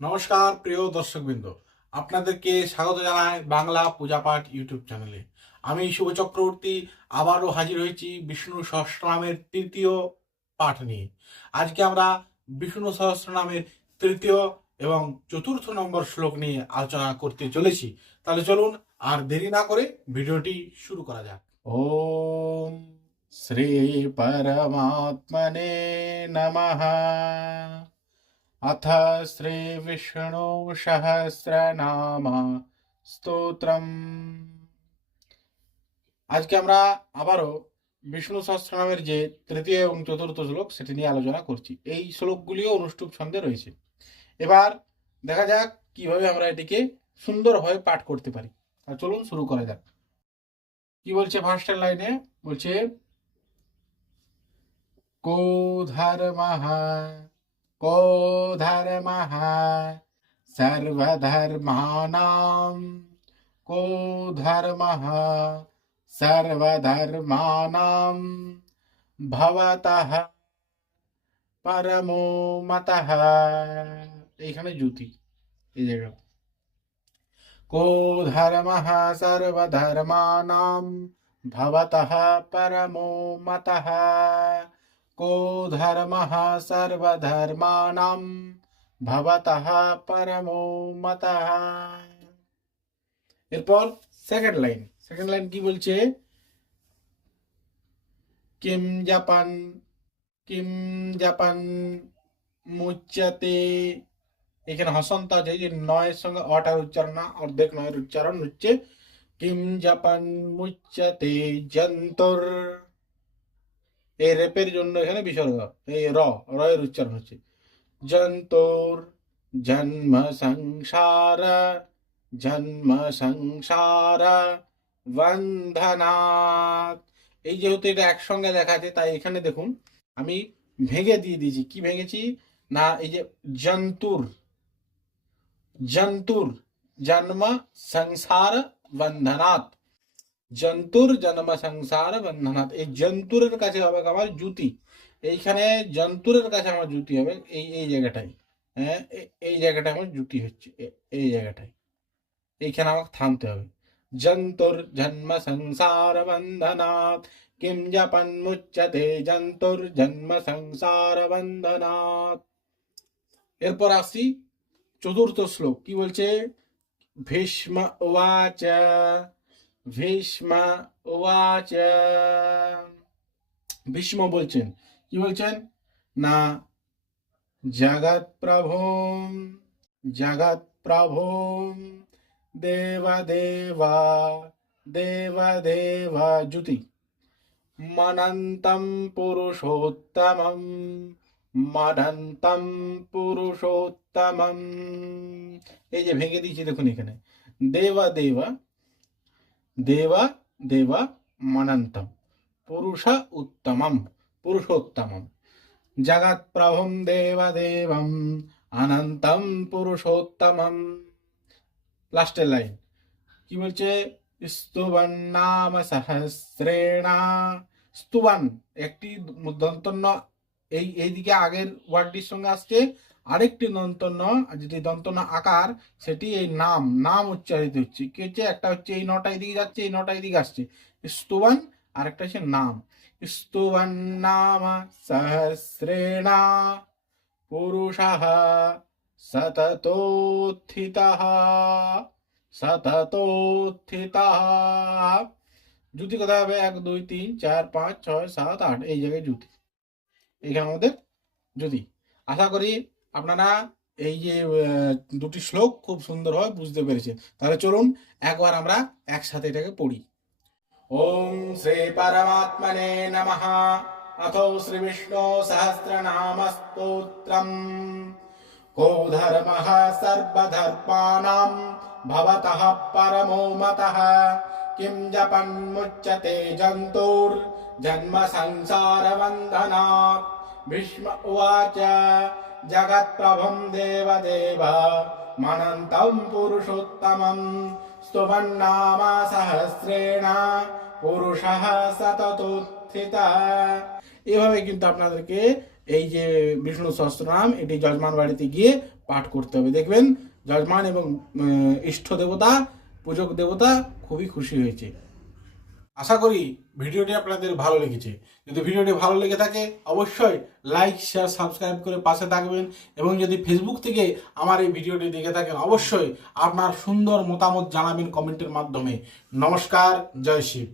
নমস্কার প্রিয় দর্শকবৃন্দ, আপনাদেরকে স্বাগত জানাই বাংলা পূজাপাঠ ইউটিউব চ্যানেলে। আমি শুভ চক্রবর্তী আবারও হাজির হয়েছি বিষ্ণু সহস্রনামের তৃতীয় পাঠ নিয়ে। আজকে আমরা বিষ্ণু সহস্রনামের তৃতীয় এবং চতুর্থ নম্বর শ্লোক নিয়ে আলোচনা করতে চলেছি। তাহলে চলুন আর দেরি না করে ভিডিওটি শুরু করা যাক। ওম শ্রী পরমাত্মনে নমঃ। अथ श्री विष्णु सहस्रनाम স্তোত্রম। আজকে আমরা আবারও বিষ্ণু সহস্রনামের যে তৃতীয় এবং চতুর্থ শ্লোক সেটি নিয়ে আলোচনা করছি। এই শ্লোকগুলিও অনুষ্টুপ ছন্দে রয়েছে। এবার দেখা যাক কিভাবে আমরা এটিকে সুন্দরভাবে পাঠ করতে পারি। আর চলুন শুরু করা যাক। কি বলছে ফার্স্টের লাইনে? বলছে को धर्मः को धर्मः सर्वधर्माणां को धर्मः सर्वधर्माणां भवतः परमो मतः। এখানে জ্যোতি এই জায়গা। को धर्मः सर्वधर्माणां भवतः परमो मतः। को धर्मः सर्वधर्माणां भवतः परमो मतः। এরপর সেকেন্ড লাইন কি বলছে? কিম জাপান মুচ্যতে। এখানে হসন্ত আছে, যে নয়ের সঙ্গে অটার উচ্চারণ না, অর্ধেক নয়ের উচ্চারণ হচ্ছে কিম জাপান মুচ্যতে যন্তর। এই রেপের জন্য এখানে বিসর্গ, এই রয়ের উচ্চারণ হচ্ছে যন্তর জন্ম সংসার বন্ধনাৎ। এই যেহেতু এটা একসঙ্গে লেখা আছে তাই এখানে দেখুন আমি ভেঙে দিয়ে দিয়েছি। কি ভেঙেছি না, এই যে জন্তুর জন্ম সংসার বন্ধনাৎ, জন্তুর জন্ম সংসার বন্ধনাৎ। এই জন্তুরের কাছে হবে আমার জুতি, এইখানে জন্তুরের কাছে আমার জুতি হবে এই জায়গাটাই। হ্যাঁ, এই জায়গাটা আমার জুতি হচ্ছে, এই জায়গাটায় এইখানে আমাকে থামতে হবে। জন্তুর জন্ম সংসার বন্ধনাৎ কিম জাপান মুচ্যতে জন্তুর জন্ম সংসার বন্ধনাৎ। এরপর আসি চতুর্থ শ্লোক। কি বলছে? ভীষ্ম উবাচ ভীষ্ম বলছেন, কি বলছেন না, জগৎ প্রভুম দেবা জ্যোতি মনন্তম পুরুষোত্তমম। এই যে ভেঙে দিয়েছি দেখুন এখানে দেবা মনন্তম পুরুষোত্তমম জগৎ প্রভুম দেবম অনন্তম পুরুষোত্তমম। লাস্টের লাইন কি বলছে? স্তুবন নাম সহস্রেণা। স্তুবন একটি দন্তন্য এইদিকে আগের ওয়ার্ডটির সঙ্গে আসছে, আরেকটি দন্তন্য, যেটি দন্তন্য আকার সেটি এই নাম উচ্চারিত হচ্ছে। কি হচ্ছে? একটা হচ্ছে এই নটা এদিকে যাচ্ছে, এই নটা এদিকে আসছে স্তুবন, আর একটা হচ্ছে নাম। স্তুবন নাম সহস্রেণা পুরুষঃ সততোত্থিতঃ। জুতি কোথায় হবে? 1 2 3 4 5 6 7 8, এই জায়গায় জুতি, এখানে আমাদের জুতি। আশা করি আপনারা এই যে দুটি শ্লোক খুব সুন্দরভাবে বুঝতে পেরেছেন। তাহলে চলুন একবার আমরা একসাথে এটাকে পড়ি। ওম শ্রী পরমাত্মনে নমঃ। अथो श्री विष्णु सहस्रनाम स्तोत्रम्। को धर्मः सर्वधर्माणां भवतः परमो मतः किं जपन्मुच्यते जन्तुर्जन्म संसार बन्धनात्। भीष्म उवाच जगत्प्रभुं देवदेव मनन्तं पुरुषोत्तमं स्तुवन्नाम सहस्रेण পুরুষः সততোত্থিতः। এভাবে কিন্তু আপনাদেরকে এই যে বিষ্ণু সহস্রনাম এটি যজমান বাড়িতে গিয়ে পাঠ করতে হবে। দেখবেন যজমান এবং ইষ্ট দেবতা, পূজক দেবতা খুবই খুশি হয়েছে। আশা করি ভিডিওটি আপনাদের ভালো লেগেছে। যদি ভিডিওটি ভালো লেগে থাকে অবশ্যই লাইক, শেয়ার, সাবস্ক্রাইব করে পাশে থাকবেন। এবং যদি ফেসবুক থেকে আমার এই ভিডিওটি দেখে থাকেন অবশ্যই আপনার সুন্দর মতামত জানাবেন কমেন্টের মাধ্যমে। নমস্কার, জয় শিব।